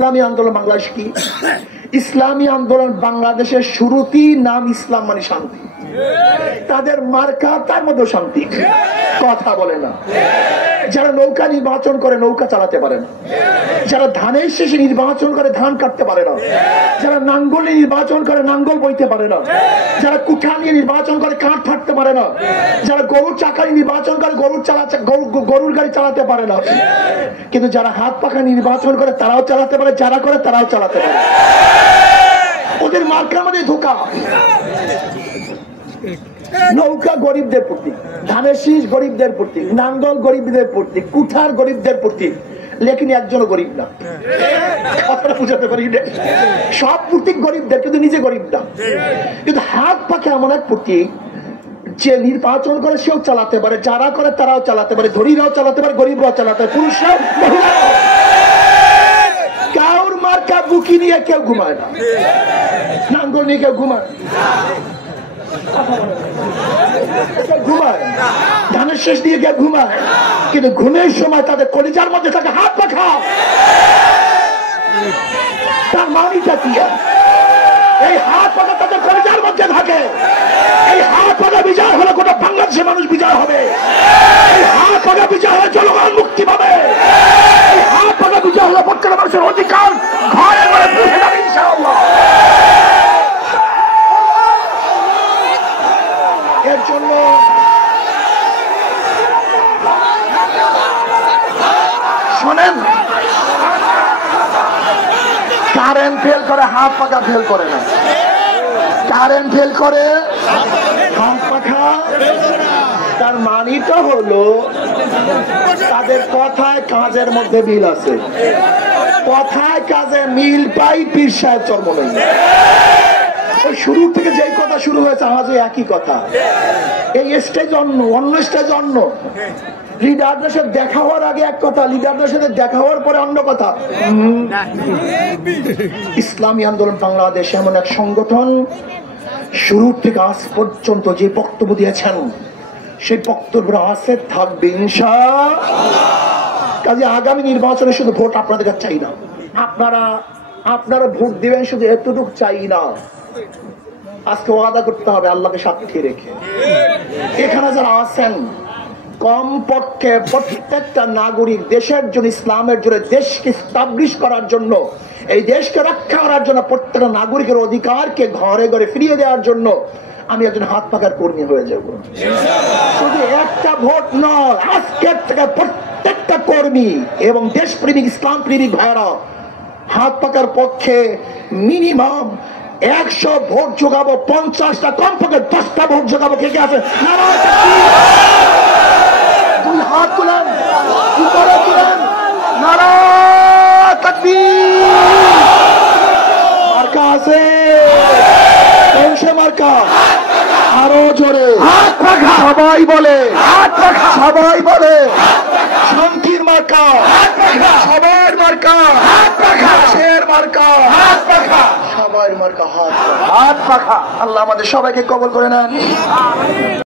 ইসলামী আন্দোলন বাংলাদেশ কি? ইসলামী আন্দোলন বাংলাদেশের শুরুতেই নাম ইসলাম মানে শান্তি। তাদের মার্কা তার মধ্যে শান্তি, কথা বলে না। যারা নৌকা নির্বাচন করে নৌকা চালাতে পারে না, যারা ধানের শেষে নির্বাচন করে ধান কাটতে পারে না, যারা নাঙ্গল নির্বাচন করে নাঙ্গল বইতে পারে না, যারা কুঠা নিয়ে নির্বাচন করে কাঠ ফাটতে পারে না, যারা গরুর চাকা নির্বাচন করে গরুর গাড়ি চালাতে পারে না, কিন্তু যারা হাত পাখা নির্বাচন করে তারাও চালাতে পারে, যারা করে তারাও চালাতে পারে। ওদের মার্কার মধ্যে ধোঁকা। নৌকা গরিবদের প্রতীক, ধানের শীষ গরিবদের প্রতীক, নাঙ্গল গরিবদের প্রতীক, কুঠার গরিবদের প্রতীক, লেকিন একজনও গরিব না। কথাটা বুঝাতে পারি, সব প্রতীক গরিবদের, কিন্তু নিজে গরিব না। কিন্তু হাত পাখা এমন এক প্রতীক যে নির্বাচন করে সেও চালাতে পারে, যারা করে তারাও চালাতে পারে, ধনীরাও চালাতে পারে, গরিবরাও চালাতে পারে, পুরুষরাও মহিলারাও। কাউর মার্কা বুকি নিয়ে কেউ ঘুমায় না, নাঙ্গল নিয়ে কেউ ঘুমায়, ঘুমায় ধানের শেষ দিয়ে কেউ ঘুমায়, কিন্তু ঘুমের সময় তাদের কলিজার মধ্যে থাকে হাত পাখা। তার মানিটা কি? এই হাত পাখা তাদের কলিজার মধ্যে থাকে। এই হাত পাখা বিজয় হলে গোটা বাংলাদেশের মানুষ বিজয় হবে। এই হাত পাখা বিজয় হলে জনগণ মুক্তি পাবে। এই হাত পাখা বিজয় হলে প্রত্যেকটা মানুষের অধিকার ঘরে ঘরে পৌঁছে যাবে ইনশাআল্লাহ। এর জন্য শোনেন, কারেন্ট ফেল করে, হাত পাখা ফেল করে না। কারেন্ট ফেল করে, হাত পাখা। তার মানিটা হলো তাদের কথায় কাজের মধ্যে মিল আছে। কথায় কাজে মিল পাই পীর সাহেব চর্ম নেই। শুরু থেকে যেই কথা শুরু হয়েছে আজও একই কথা। এই স্টেজ অন্য, অন্য স্টেজ অন্য। লিডারদের সাথে দেখা হওয়ার আগে এক কথা, লিডারদের সাথে দেখা হওয়ার পরে অন্য কথা। ইসলামী আন্দোলন বাংলাদেশ এমন এক সংগঠন, শুরু থেকে আজ পর্যন্ত যে বক্তব্য দিয়েছেন সেই বক্তব্য আছে, থাকবে ইনশাআল্লাহ। কাজে আগামী নির্বাচনে শুধু ভোট আপনাদের কাছে চাই না, আপনারা ভোট দিবেন শুধু এতটুকু চাই না। আজকে ওয়াদা করতে হবে আল্লাহকে সাক্ষী রেখে, এখানে যারা আছেন কমপক্ষে প্রত্যেকটা নাগরিক দেশের জন্য, ইসলামের জন্য, দেশকে এস্টাবলিশ করার জন্য, এই দেশকে রক্ষা করার জন্য, প্রত্যেকটা নাগরিকের অধিকারকে ঘরে ঘরে ফিরিয়ে দেওয়ার জন্য আমি একজন হাত পাখার কর্মী হয়ে যাব। শুধু একটা ভোট নয়, আজকের থেকে প্রত্যেকটা কর্মী এবং দেশপ্রেমিক ইসলাম প্রেমিক ভাইয়েরা হাত পাখার পক্ষে মিনিমাম 100 ভোট যোগাবো, 50টা, কমপক্ষে 10টা ভোট যোগাবো। কে কে আছে? দুই হাত তুলেন, উপরে তুলেন, নারায়ে তাকবীর। মার্কা আছে, কোন সে মার্কা? আরো জোরে হাত পাখা। সবাই বলে হাত পাখা, সবাই বলে শান্তির মার্কা, সবার মার্কা, শের মার্কা, সবার মার্কা হাত পাখা। আল্লাহ আমাদের সবাইকে কবুল করে নেন।